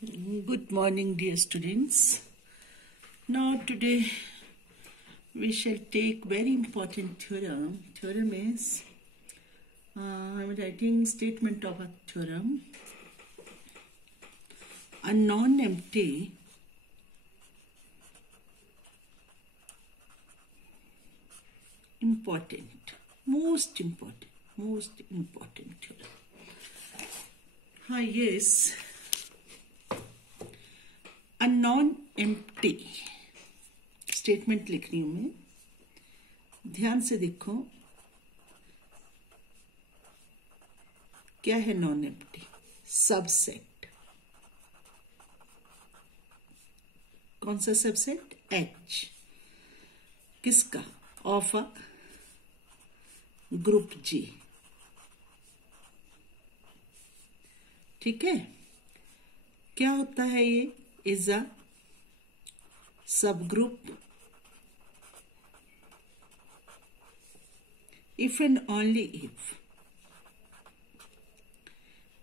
Good morning, dear students. Now today we shall take very important theorem. Theorem is, I'm writing statement of a theorem. A non-empty most important theorem. Yes. A non-empty statement लिख रही हूं मैं, ध्यान से देखो क्या है non empty. Subset, कौन सा सबसेट? एच। किसका? ऑफ अ ग्रुप जी। ठीक है, क्या होता है ये? Is a subgroup if and only if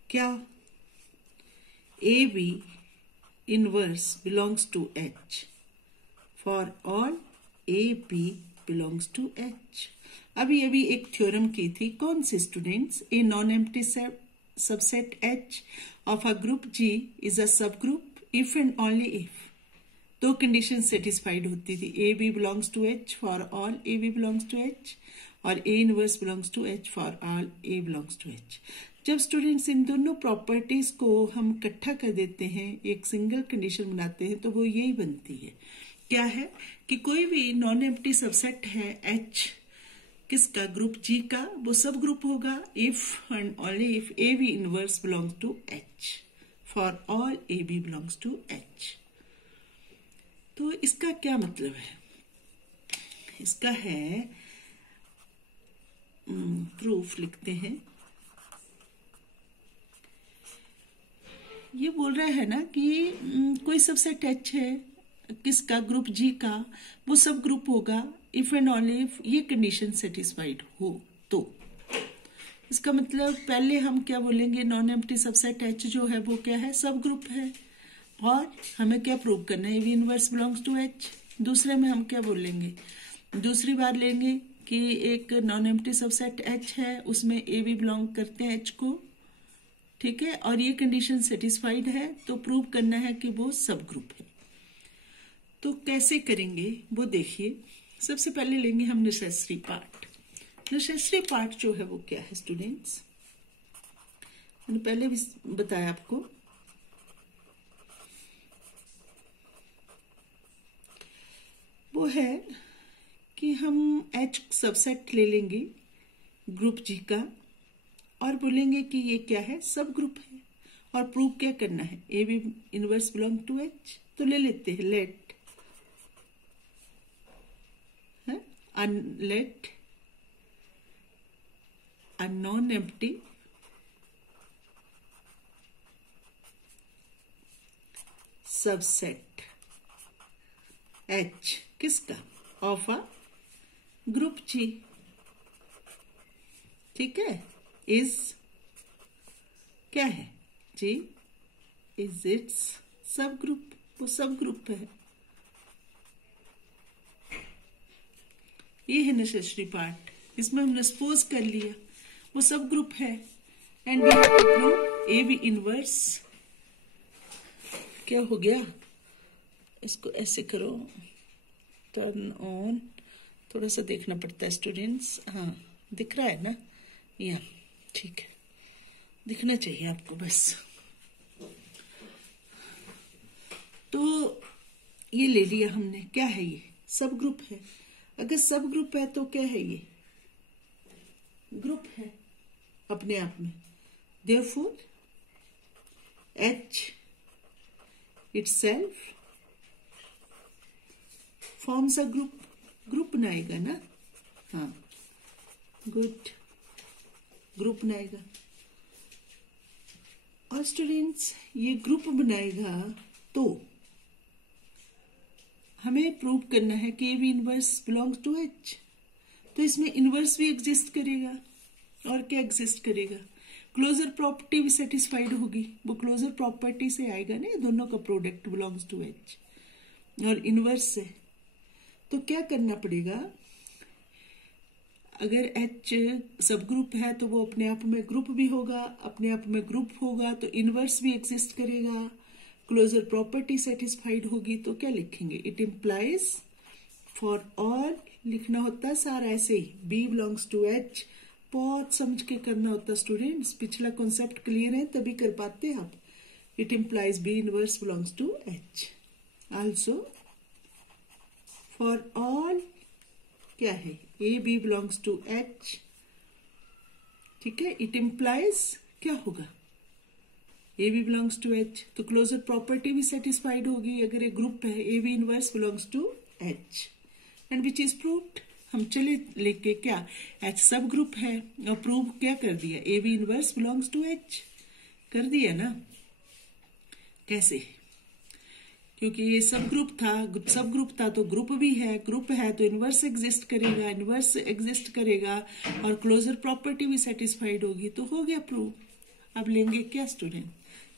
क्या AB inverse belongs to H for all AB belongs to H। अभी एक थ्योरम की थी, कौन सी students? A non empty subset H of a group G is a subgroup if and only if दो condition satisfied होती थी। A B belongs to H for all a B belongs to H और a inverse belongs to H for all a belongs to H. जब students इन दोनों properties को हम इकट्ठा कर देते हैं, एक सिंगल कंडीशन बनाते हैं, तो वो यही बनती है। क्या है कि कोई भी नॉन एम्प्टी सबसेट है एच किसका? ग्रुप जी का, वो सब ग्रुप होगा if and only if A B inverse belongs to H for all a B belongs to H. तो इसका क्या मतलब है? इसका है, प्रूफ लिखते हैं। ये बोल रहा है ना कि कोई सबसेट एच है किसका? ग्रुप जी का, वो सब ग्रुप होगा इफ एंड ओनली इफ ये कंडीशन सेटिस्फाइड हो। तो इसका मतलब पहले हम क्या बोलेंगे? नॉन एम्प्टी सबसेट एच जो है वो क्या है? सब ग्रुप है। और हमें क्या प्रूव करना है? A B inverse belongs to H. दूसरे में हम क्या बोलेंगे? दूसरी बार लेंगे कि एक नॉन एम्प्टी सबसेट एच है, उसमें ए बी बिलोंग करते हैं एच को, ठीक है, और ये कंडीशन सेटिस्फाइड है, तो प्रूव करना है कि वो सब ग्रुप है। तो कैसे करेंगे वो देखिए। सबसे पहले लेंगे हम नेसेसरी पार्ट। नेसेसरी पार्ट जो है वो क्या है स्टूडेंट्स? मैंने पहले भी बताया आपको। वो है कि हम H सबसेट ले लेंगे ग्रुप G का और बोलेंगे कि ये क्या है? सब ग्रुप है। और प्रूव क्या करना है? A B inverse belong to H। तो ले लेते हैं let a non-empty subset H किसका? Of a group G। ठीक है, इज क्या है? G is its subgroup, वो सब ग्रुप है। ये है नेसेसरी पार्ट। इसमें हमने सपोज कर लिया वो सब ग्रुप है and we have to prove a B inverse. क्या हो गया? इसको ऐसे करो, टर्न ऑन। थोड़ा सा देखना पड़ता है स्टूडेंट्स। हाँ, दिख रहा है ना? या ठीक है, दिखना चाहिए आपको बस। तो ये ले लिया हमने। क्या है ये? सब ग्रुप है। अगर सब ग्रुप है तो क्या है? ये ग्रुप है अपने आप में। Therefore H itself forms a group. Group बनाएगा ना? हाँ, गुड, ग्रुप बनाएगा। और स्टूडेंट्स ये ग्रुप बनाएगा तो हमें प्रूव करना है कि a B inverse belongs to H. तो इसमें इनवर्स भी एग्जिस्ट करेगा और क्या एग्जिस्ट करेगा? क्लोजर प्रॉपर्टी भी सेटिस्फाइड होगी, वो क्लोजर प्रॉपर्टी से आएगा ना, दोनों का प्रोडक्ट बिलोंग्स टू एच और इनवर्स से। तो क्या करना पड़ेगा, अगर एच सब ग्रुप है तो वो अपने आप में ग्रुप भी होगा, अपने आप में ग्रुप होगा तो इनवर्स भी एग्जिस्ट करेगा, क्लोजर प्रॉपर्टी सेटिस्फाइड होगी। तो क्या लिखेंगे, इट इम्प्लाइज फॉर ऑल, लिखना होता है सारा ऐसे ही, बी बिलोंग्स टू एच, बहुत समझ के करना होता स्टूडेंट्स, पिछला कॉन्सेप्ट क्लियर है तभी कर पाते आप। It implies b inverse belongs to H. Also for all क्या है, A B belongs to H, ठीक है। इट इम्प्लाइज क्या होगा, a B belongs to H, तो क्लोजर प्रॉपर्टी भी सेटिस्फाइड होगी अगर एक ग्रुप है, A B inverse belongs to H, and which is proved. हम चले लेके क्या, एच सब ग्रुप है और प्रूव क्या कर दिया, a B inverse belongs to H कर दिया ना। कैसे, क्योंकि ये सब ग्रुप था तो ग्रुप भी है, ग्रुप है तो इनवर्स एग्जिस्ट करेगा, इनवर्स एग्जिस्ट करेगा और क्लोजर प्रॉपर्टी भी सेटिस्फाइड होगी, तो हो गया प्रूव। अब लेंगे क्या student,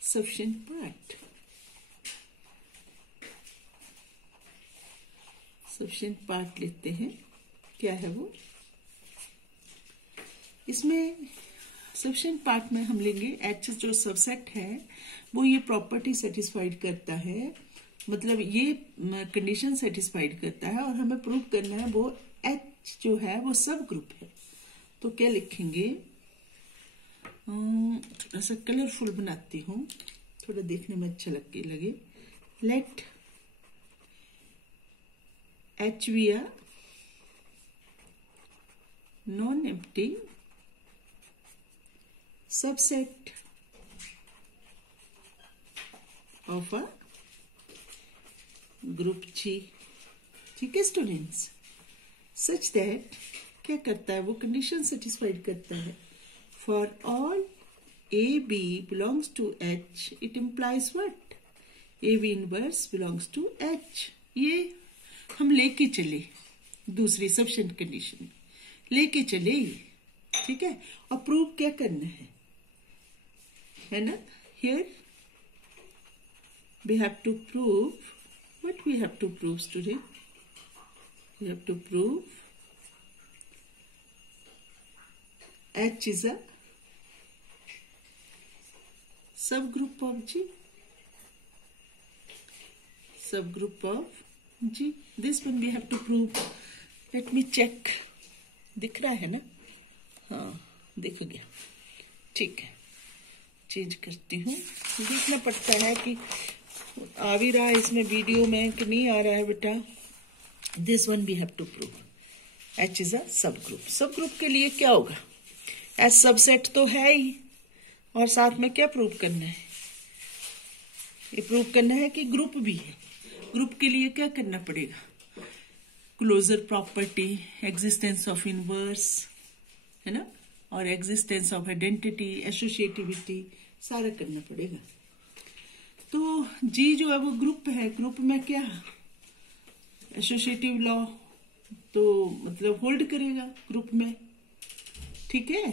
sufficient part. Sufficient part लेते हैं, क्या है वो, इसमें सफिशिएंट पार्ट में हम लेंगे एच जो सबसेट है वो ये प्रॉपर्टी सेटिस्फाइड करता है, मतलब ये कंडीशन सेटिस्फाइड करता है और हमें प्रूव करना है वो एच जो है वो सब ग्रुप है। तो क्या लिखेंगे, थोड़ा सा कलरफुल बनाती हूँ, थोड़ा देखने में अच्छा लगे। Let H be a non-empty subset of a group G, ठीक है स्टूडेंट्स, सच दैट क्या करता है वो कंडीशन सेटिस्फाइड करता है, for all a B belongs to H, it implies what, a B inverse belongs to H. ये हम लेके चले दूसरी सफिशिएंट कंडीशन लेके चले, ठीक है। और प्रूव क्या करना है ना, here we have to prove, what we have to prove student, we have to prove H is a subgroup of G, subgroup of G, this one we have to prove. Let me check, दिख रहा है ना, हाँ दिख गया, ठीक है। Change करती हूँ, देखना पड़ता है कि आ भी रहा है इसमें वीडियो में कि नहीं आ रहा है बेटा। This one we have to prove H is a subgroup. सब ग्रुप के लिए क्या होगा, एच सबसेट तो है ही और साथ में क्या प्रूव करना है, ये प्रूव करना है कि ग्रुप भी है। ग्रुप के लिए क्या करना पड़ेगा, closure property, existence of inverse, है ना, और एग्जिस्टेंस ऑफ आइडेंटिटी, एसोसिएटिविटी, सारा करना पड़ेगा। तो जी जो है वो ग्रुप है, ग्रुप में क्या एसोसिएटिव लॉ तो मतलब होल्ड करेगा ग्रुप में, ठीक है,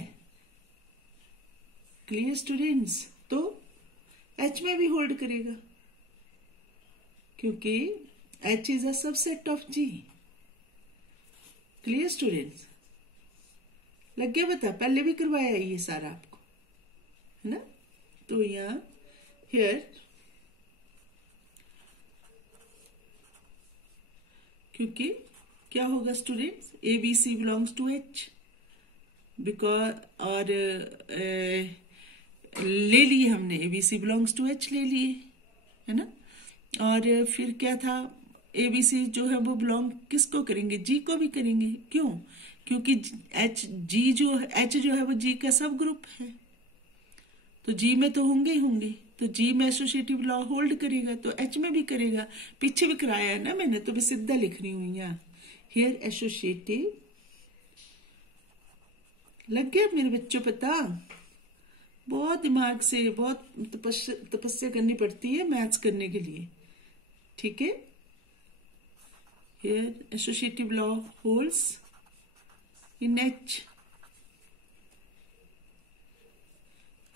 क्लियर स्टूडेंट्स। तो एच में भी होल्ड करेगा क्योंकि H is a subset of G, clear students, लग गया बता, पहले भी करवाया है ये सारा आपको, है ना। तो यहाँ हियर क्योंकि क्या होगा students, a b c belongs to H, because और ले लिए हमने, a b c belongs to H ले लिए, है ना। और फिर क्या था, ए बी सी जो है वो बिलोंग किसको करेंगे, जी को भी करेंगे। क्यों, क्योंकि एच जो है वो जी का सब ग्रुप है, तो जी में तो होंगे ही होंगे, तो जी में एसोसिएटिव लॉ होल्ड करेगा तो एच में भी करेगा। पीछे भी कराया है ना मैंने, तो मैं सीधा लिख रही हूं यहाँ, हियर एसोसिएटिव, लग गया मेरे बच्चों पता। बहुत दिमाग से बहुत तपस्या करनी पड़ती है मैथ्स करने के लिए, ठीक है। Here associative law holds in H,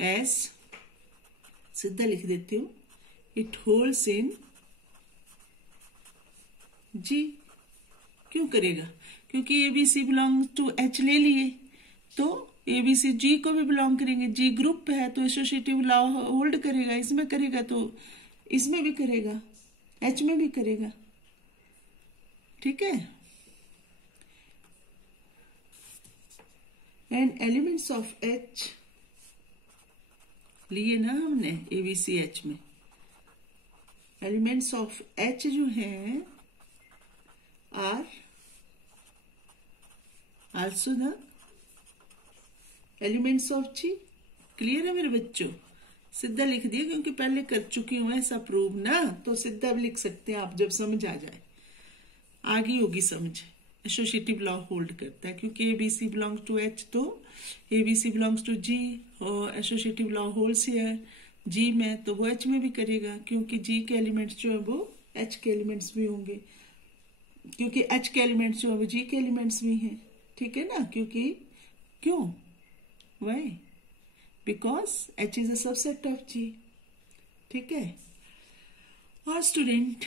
S, सीधा लिख देती हूं, इट होल्ड्स इन जी। क्यों करेगा? क्योंकि एबीसी बिलोंग टू एच ले लिए, तो एबीसी जी को भी बिलोंग करेंगे। जी ग्रुप है तो एसोसिएटिव लॉ होल्ड करेगा, इसमें करेगा तो इसमें भी करेगा, एच में भी करेगा। ठीक है। एंड एलिमेंट्स ऑफ एच लिए ना हमने एबीसी एच में। एलिमेंट्स ऑफ एच जो हैं are also the elements of G. Clear है मेरे बच्चों? सीधा लिख दिया क्योंकि पहले कर चुकी हूं ऐसा प्रूव ना, तो सीधा भी लिख सकते हैं आप जब समझ आ जाए, आगे होगी समझ। एसोसिएटिव लॉ होल्ड करता है क्योंकि एबीसी बिलोंग्स टू एच, तो एबीसी बिलोंग्स टू जी और एसोसिएटिव लॉ होल्ड्स हियर जी में, तो वो एच में भी करेगा क्योंकि जी के एलिमेंट्स जो है वो एच के एलिमेंट्स भी होंगे, क्योंकि एच के एलिमेंट्स जो है वो जी के एलिमेंट्स भी हैं। ठीक है ना? क्योंकि क्यों? Why? Because H is a subset of G. ठीक है। और स्टूडेंट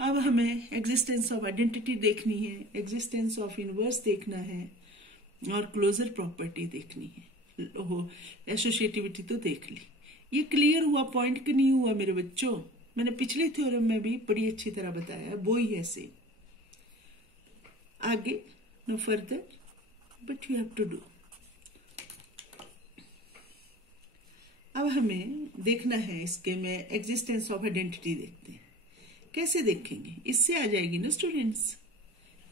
अब हमें एग्जिस्टेंस ऑफ आइडेंटिटी देखनी है, एग्जिस्टेंस ऑफ इनवर्स देखना है और क्लोजर प्रॉपर्टी देखनी है। एसोसिएटिविटी तो देख ली। ये क्लियर हुआ पॉइंट कि नहीं हुआ मेरे बच्चों? मैंने पिछले थ्योरम में भी बड़ी अच्छी तरह बताया, वो ही है सेम। आगे no further but you have to do. अब हमें देखना है इसके में एग्जिस्टेंस ऑफ आइडेंटिटी देखते हैं। कैसे देखेंगे? इससे आ जाएगी ना students,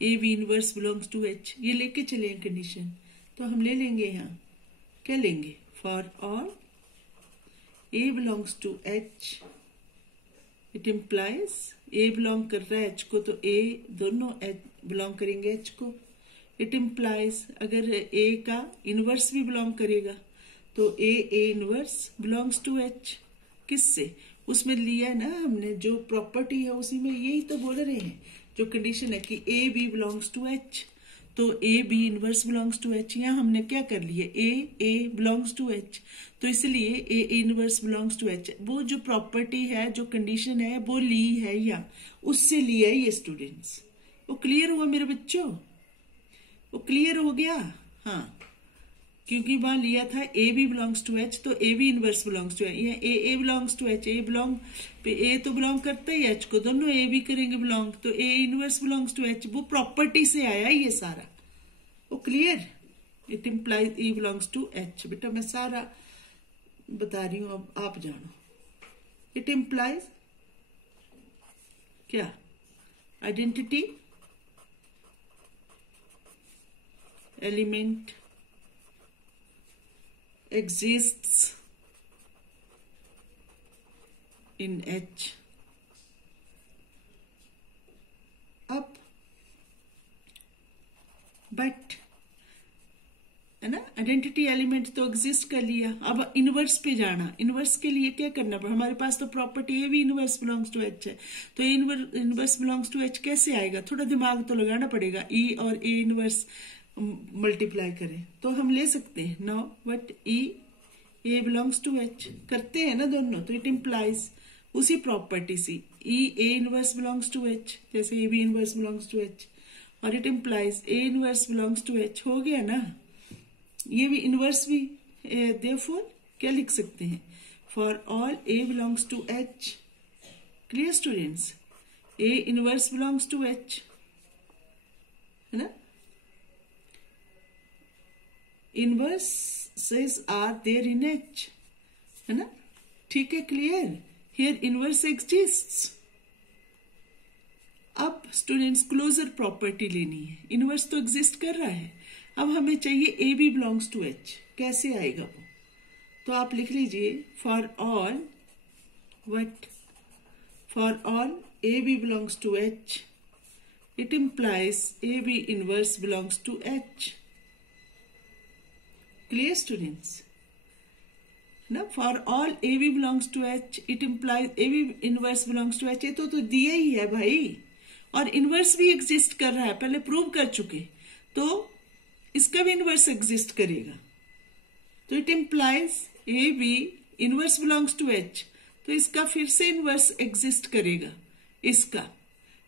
a B inverse belongs to H, ये लेके चले कंडीशन, तो हम ले लेंगे यहाँ क्या लेंगे? For all a belongs to H, it implies a belong कर रहा है एच को, तो ए दोनों बिलोंग करेंगे एच को। इट इम्प्लाइज अगर ए का इनवर्स भी बिलोंग करेगा तो a inverse belongs to H. किससे? उसमें लिया ना हमने जो प्रॉपर्टी है, उसी में यही तो बोल रहे हैं, जो कंडीशन है कि a B belongs to H, तो A B inverse belongs to H. यहाँ हमने क्या कर लिया? ए बिलोंग्स टू एच, तो इसलिए a inverse belongs to H. वो जो प्रॉपर्टी है, जो कंडीशन है, वो ली है या उससे लिया है ये स्टूडेंट्स। वो क्लियर हुआ मेरे बच्चों? वो क्लियर हो गया? हाँ, क्योंकि वहां लिया था a B belongs to H, तो A B inverse belongs to H. A belongs to H, a तो बिलोंग करता है एच को, दोनों ए भी करेंगे बिलोंग, तो a inverse belongs to H. वो प्रॉपर्टी से आया ये सारा। वो clear? It implies a belongs to H. बेटा मैं सारा बता रही हूं, अब आप जानो। इट इम्प्लाइज क्या? Identity element exists in H। अब बट है ना, आइडेंटिटी एलिमेंट तो एग्जिस्ट कर लिया। अब इनवर्स पे जाना, इनवर्स के लिए क्या करना पड़ा? हमारे पास तो प्रॉपर्टी ए भी इनवर्स बिलोंग्स टू एच है, तो इनवर्स बिलोंग्स टू एच कैसे आएगा? थोड़ा दिमाग तो लगाना पड़ेगा। ई और ए इनवर्स मल्टीप्लाई करें तो हम ले सकते हैं no, but a belongs to H करते हैं ना दोनों, तो इट इम्प्लाइज उसी प्रॉपर्टी से a inverse belongs to H, जैसे a B inverse belongs to H, और it implies a inverse belongs to H. हो गया ना? ये भी इनवर्स भी, देयरफॉर क्या लिख सकते हैं? For all a belongs to H. Clear students? A inverse belongs to H है ना। Inverses are there in H है ना। ठीक है, क्लियर? Here inverse exists. अब स्टूडेंट्स क्लोजर प्रॉपर्टी लेनी है। इनवर्स तो एग्जिस्ट कर रहा है, अब हमें चाहिए a B belongs to H. कैसे आएगा वो? तो आप लिख लीजिए for all what? For all a B belongs to H, it implies a B inverse belongs to H. Clear students? ना, for all a B belongs to H, it implies a B inverse belongs to H. ये तो दिया ही है भाई, और inverse भी exist कर रहा है, पहले प्रूव कर चुके, तो इसका भी इनवर्स एग्जिस्ट करेगा। तो it implies a B inverse belongs to H, तो इसका फिर से इनवर्स एग्जिस्ट करेगा, इसका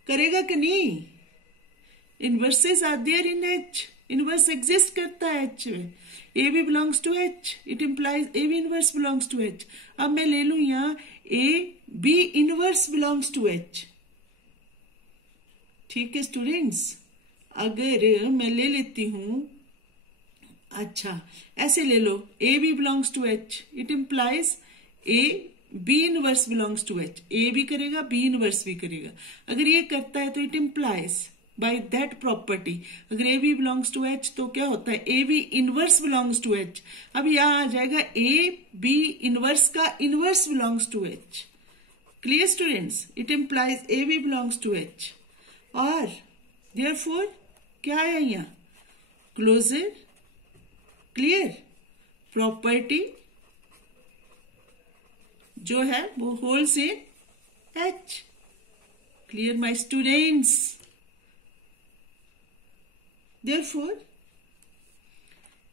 करेगा कि नहीं? Inverses are there in H, inverse exist करता है एच में। A B belongs to H, it implies A B inverse belongs to H. अब मैं ले लू यहां a B inverse belongs to H, ठीक है स्टूडेंट्स। अगर मैं ले लेती हूं, अच्छा ऐसे ले लो, a B belongs to H, it implies A B inverse belongs to H, a भी करेगा बी इनवर्स भी करेगा। अगर ये करता है तो it implies by that property, अगर A B belongs to H तो क्या होता है, A B inverse belongs to H. अब यहां आ जाएगा ए बी इनवर्स का inverse belongs to H. Clear students, it implies A B belongs to H. और देयरफॉर क्या है यहां, क्लोजर। क्लियर, प्रॉपर्टी जो है वो holds in H. Clear my students, therefore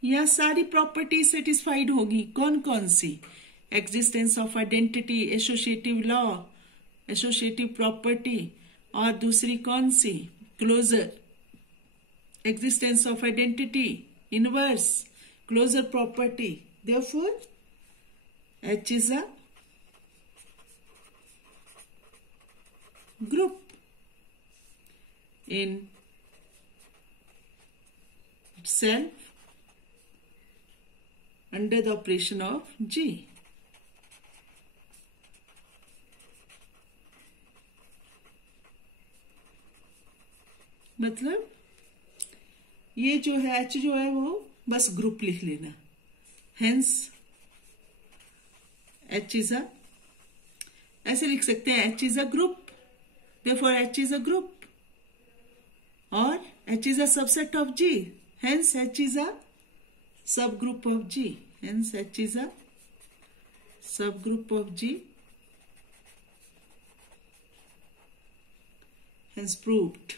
यहां सारी प्रॉपर्टी सेटिस्फाइड होगी। कौन कौन सी, existence of identity, associative law, associative property, और दूसरी कौन सी, closure, existence of identity, inverse, closure property. Therefore H is a group in itself under the operation of G. मतलब ये जो है H जो है वो बस ग्रुप लिख लेना, हेंस H इज अ, ऐसे लिख सकते हैं H is a group, therefore H is a group, or H is a subset of G, hence H is a subgroup of G, hence H is a subgroup of G, hence proved,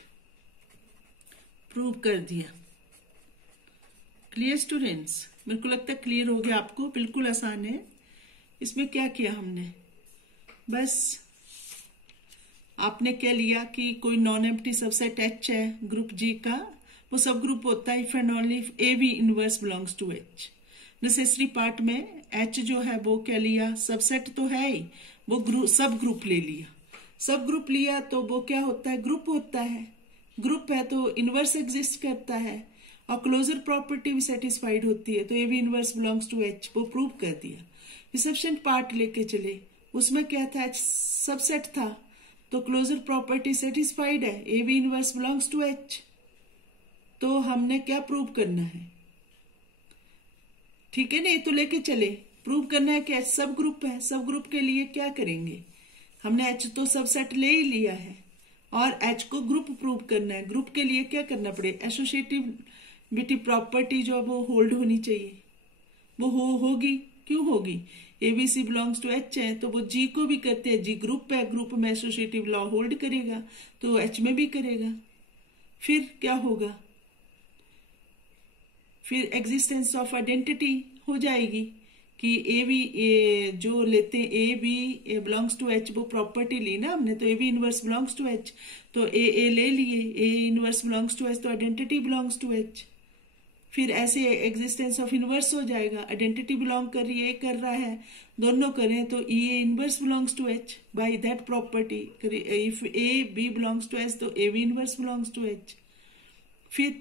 prove कर दिया। Clear students, मेरे को लगता है clear हो गया आपको, बिल्कुल आसान है। इसमें क्या किया हमने, बस आपने क्या लिया कि कोई नॉन एम्प्टी सबसेट एच है ग्रुप जी का, वो सब ग्रुप होता है if and only if A B inverse belongs to H. Necessary part में एच जो है वो क्या लिया, सबसेट तो है ही, वो सब ग्रुप ले लिया। सब ग्रुप लिया तो वो क्या होता है, ग्रुप होता है। ग्रुप है तो इनवर्स एग्जिस्ट करता है और क्लोजर प्रॉपर्टी भी सेटिस्फाइड होती है, तो A B inverse belongs to H, वो प्रूव कर दिया। रिसेप्शन पार्ट लेके चले, उसमें क्या था, एच सबसेट था तो क्लोजर प्रॉपर्टी सेटिस्फाइड है, A B inverse belongs to H. तो हमने क्या प्रूव करना है, ठीक है ना, ये तो लेके चले, प्रूव करना है कि एच सब ग्रुप है। सब ग्रुप के लिए क्या करेंगे, हमने एच तो सबसेट ले ही लिया है और एच को ग्रुप प्रूव करना है। ग्रुप के लिए क्या करना पड़ेगा, एसोसिएटिविटी प्रॉपर्टी जो है वो होल्ड होनी चाहिए, वो होगी। क्यों होगी, एबीसी बिलोंग्स टू एच है तो वो जी को भी करते हैं, जी ग्रुप है, ग्रुप में एसोसिएटिव लॉ होल्ड करेगा तो एच में भी करेगा। फिर क्या होगा, फिर एग्जिस्टेंस ऑफ आइडेंटिटी हो जाएगी कि ए बी जो लेते हैं a B belongs to H, वो प्रॉपर्टी ली ना हमने, तो A B inverse belongs to H, तो ए ले लिए, a inverse belongs to H तो आइडेंटिटी बिलोंग्स टू एच। फिर ऐसे एग्जिस्टेंस ऑफ इनवर्स हो जाएगा, आइडेंटिटी बिलोंग कर रही है, ए कर रहा है, दोनों करें तो E A inverse belongs to H by that property. If A B belongs to H तो A B inverse belongs to H. फिर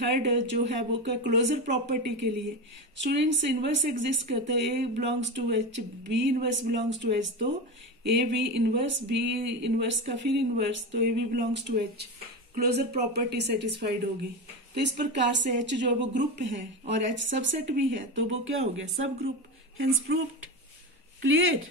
थर्ड जो है वो क्या, क्लोजर प्रॉपर्टी के लिए स्टूडेंट्स इनवर्स एग्जिस्ट करता है, A belongs to H, B inverse belongs to H, तो A B inverse, B inverse का फिर इनवर्स, तो A B belongs to H, closure property satisfied होगी। तो इस प्रकार से एच जो है वो ग्रुप है और एच सबसेट भी है, तो वो क्या हो गया, सब ग्रुप, हेंस प्रूव्ड। क्लियर।